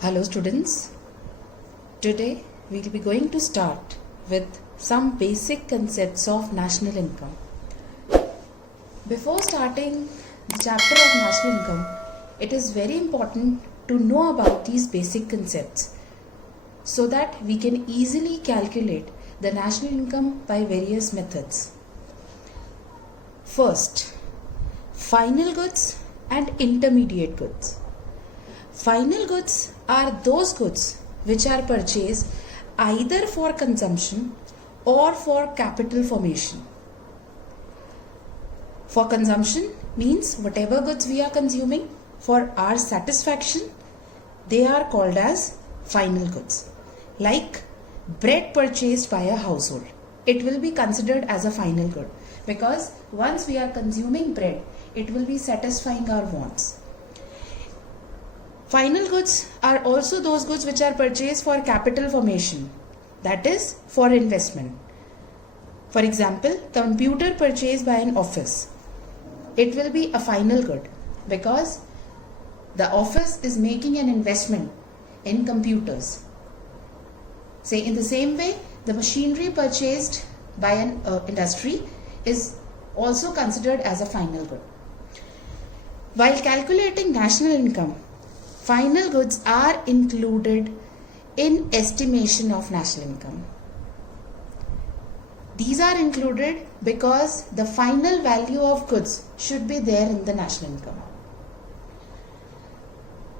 Hello students, today we will be going to start with some basic concepts of national income. Before starting the chapter of national income, it is very important to know about these basic concepts so that we can easily calculate the national income by various methods. First, final goods and intermediate goods. Final goods are those goods which are purchased either for consumption or for capital formation. For consumption means whatever goods we are consuming for our satisfaction, they are called as final goods. Like bread purchased by a household, it will be considered as a final good because once we are consuming bread, it will be satisfying our wants. Final goods are also those goods which are purchased for capital formation, that is for investment. For example, computer purchased by an office, it will be a final good because the office is making an investment in computers. Say in the same way, the machinery purchased by an industry is also considered as a final good. While calculating national income, final goods are included in estimation of national income. These are included because the final value of goods should be there in the national income.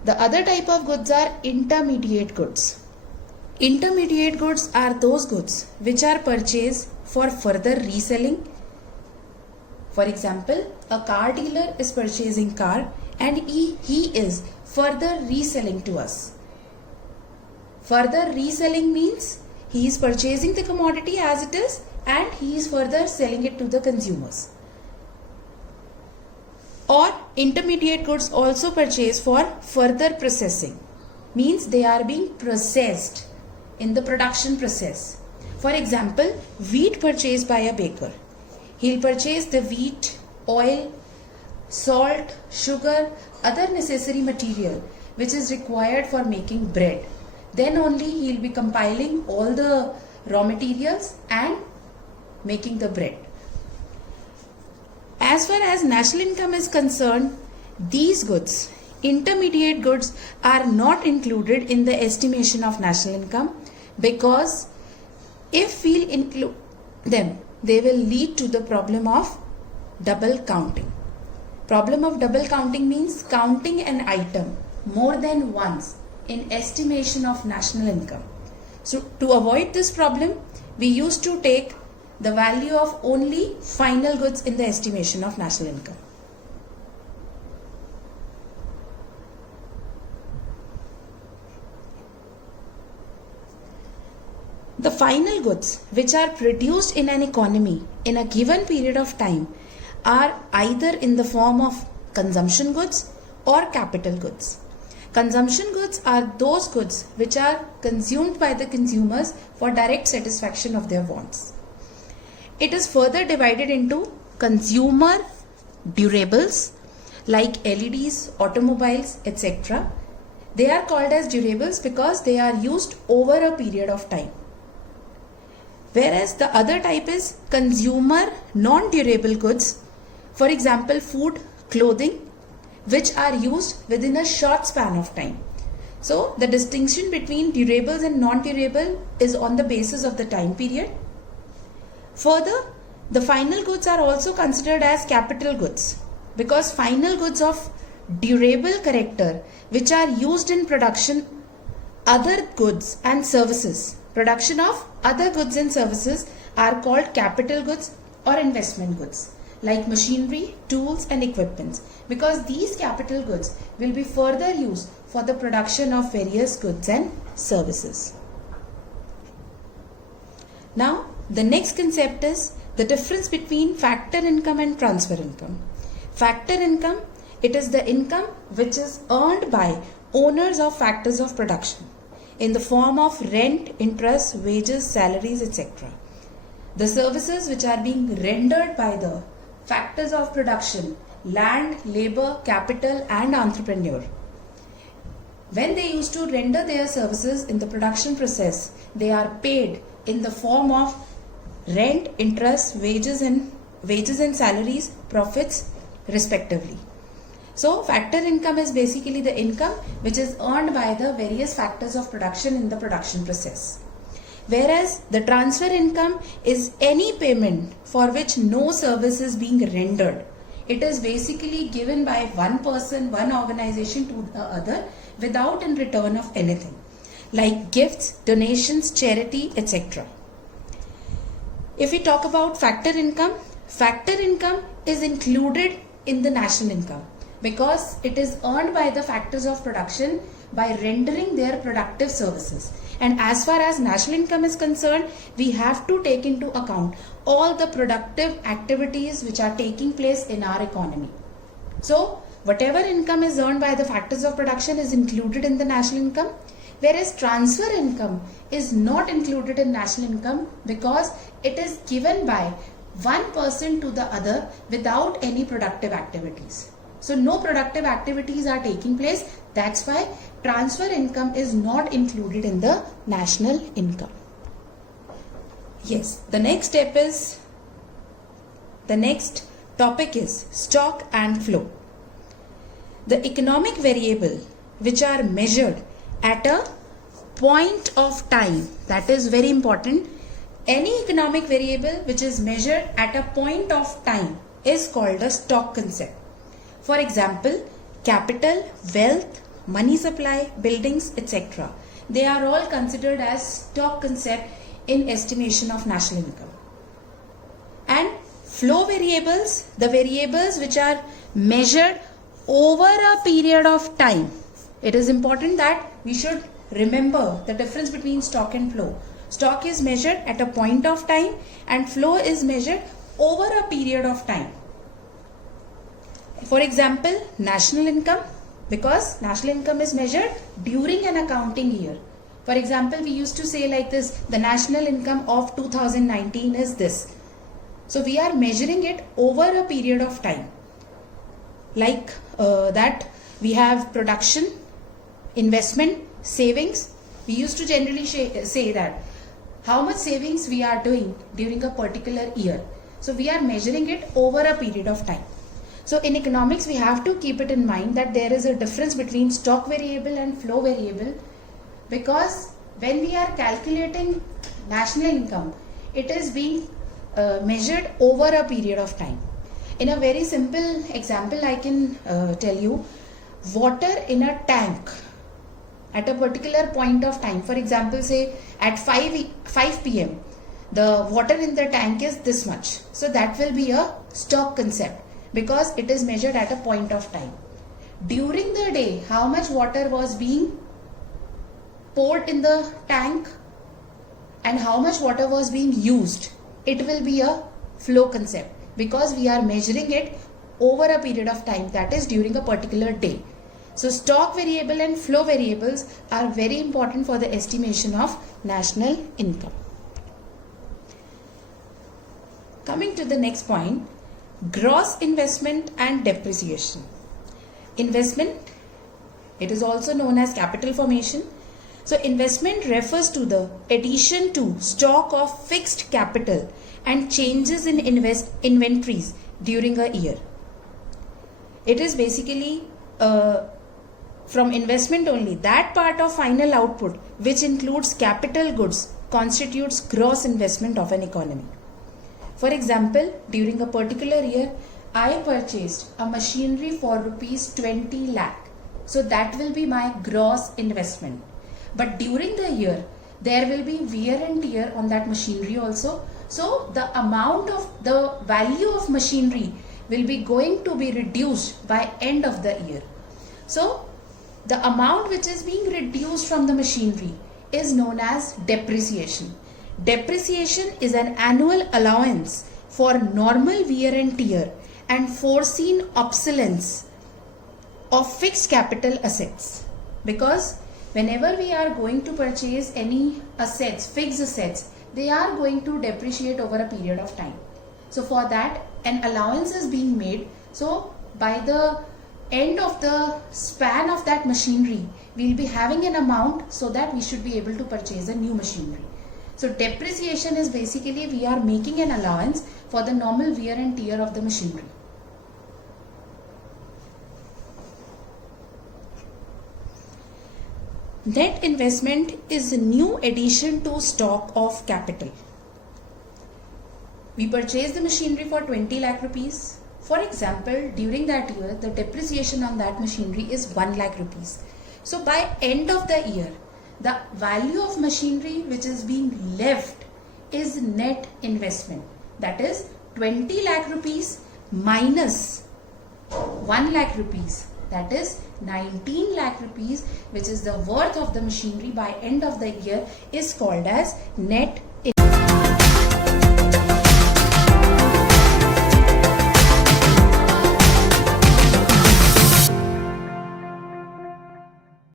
The other type of goods are intermediate goods. Intermediate goods are those goods which are purchased for further reselling. For example, a car dealer is purchasing car and he is further reselling to us. Further reselling means he is purchasing the commodity as it is and he is further selling it to the consumers. Or intermediate goods also purchased for further processing, means they are being processed in the production process. For example, wheat purchased by a baker. He'll purchase the wheat, oil, salt, sugar, other necessary material which is required for making bread. Then only he will be compiling all the raw materials and making the bread. As far as national income is concerned, these goods, intermediate goods, are not included in the estimation of national income because if we'll include them, they will lead to the problem of double counting. Problem of double counting means counting an item more than once in estimation of national income. So to avoid this problem, we used to take the value of only final goods in the estimation of national income. The final goods which are produced in an economy in a given period of time are either in the form of consumption goods or capital goods. Consumption goods are those goods which are consumed by the consumers for direct satisfaction of their wants. It is further divided into consumer durables like LEDs, automobiles, etc. They are called as durables because they are used over a period of time. Whereas the other type is consumer non-durable goods, for example food, clothing, which are used within a short span of time. So the distinction between durables and non-durable is on the basis of the time period. Further, the final goods are also considered as capital goods because final goods of durable character which are used in production other goods and services. Production of other goods and services are called capital goods or investment goods like machinery, tools and equipments because these capital goods will be further used for the production of various goods and services. Now, the next concept is the difference between factor income and transfer income. Factor income, it is the income which is earned by owners of factors of production in the form of rent, interest, wages, salaries, etc. The services which are being rendered by the factors of production, land, labor, capital and entrepreneur. When they used to render their services in the production process, they are paid in the form of rent, interest, wages and salaries, profits respectively. So factor income is basically the income which is earned by the various factors of production in the production process. Whereas the transfer income is any payment for which no service is being rendered. It is basically given by one person, one organization to the other without in return of anything, like gifts, donations, charity, etc. If we talk about factor income is included in the national income because it is earned by the factors of production by rendering their productive services. And as far as national income is concerned, we have to take into account all the productive activities which are taking place in our economy. So, whatever income is earned by the factors of production is included in the national income, whereas transfer income is not included in national income because it is given by one person to the other without any productive activities. So no productive activities are taking place. That's why transfer income is not included in the national income. Yes, the next topic is stock and flow. The economic variable which are measured at a point of time, that is very important. Any economic variable which is measured at a point of time is called a stock concept. For example, capital, wealth, money supply, buildings, etc. They are all considered as stock concept in estimation of national income. And flow variables, the variables which are measured over a period of time. It is important that we should remember the difference between stock and flow. Stock is measured at a point of time and flow is measured over a period of time. For example, national income, because national income is measured during an accounting year. For example, we used to say like this, the national income of 2019 is this. So we are measuring it over a period of time. Like that we have production, investment, savings. We used to generally say that how much savings we are doing during a particular year. So we are measuring it over a period of time. So in economics, we have to keep it in mind that there is a difference between stock variable and flow variable, because when we are calculating national income, it is being measured over a period of time. In a very simple example, I can tell you, water in a tank at a particular point of time. For example, say at 5 p.m. the water in the tank is this much. So that will be a stock concept because it is measured at a point of time. During the day, how much water was being poured in the tank and how much water was being used, it will be a flow concept because we are measuring it over a period of time, that is during a particular day. So stock variable and flow variables are very important for the estimation of national income. Coming to the next point, gross investment and depreciation. Investment, it is also known as capital formation. So investment refers to the addition to stock of fixed capital and changes in inventories during a year. It is basically from investment only. That part of final output which includes capital goods constitutes gross investment of an economy. For example, during a particular year, I purchased a machinery for rupees 20 lakh. So that will be my gross investment. But during the year, there will be wear and tear on that machinery also. So the amount of the value of machinery will be going to be reduced by end of the year. So the amount which is being reduced from the machinery is known as depreciation. Depreciation is an annual allowance for normal wear and tear and foreseen obsolescence of fixed capital assets. Because whenever we are going to purchase any assets, fixed assets, they are going to depreciate over a period of time. So for that, an allowance is being made. So by the end of the span of that machinery, we will be having an amount so that we should be able to purchase a new machinery. So depreciation is basically we are making an allowance for the normal wear and tear of the machinery. Net investment is a new addition to stock of capital. We purchase the machinery for 20 lakh rupees. For example, during that year, the depreciation on that machinery is 1 lakh rupees. So by end of the year, the value of machinery which is being left is net investment. That is 20 lakh rupees minus 1 lakh rupees. That is 19 lakh rupees, which is the worth of the machinery by end of the year, is called as net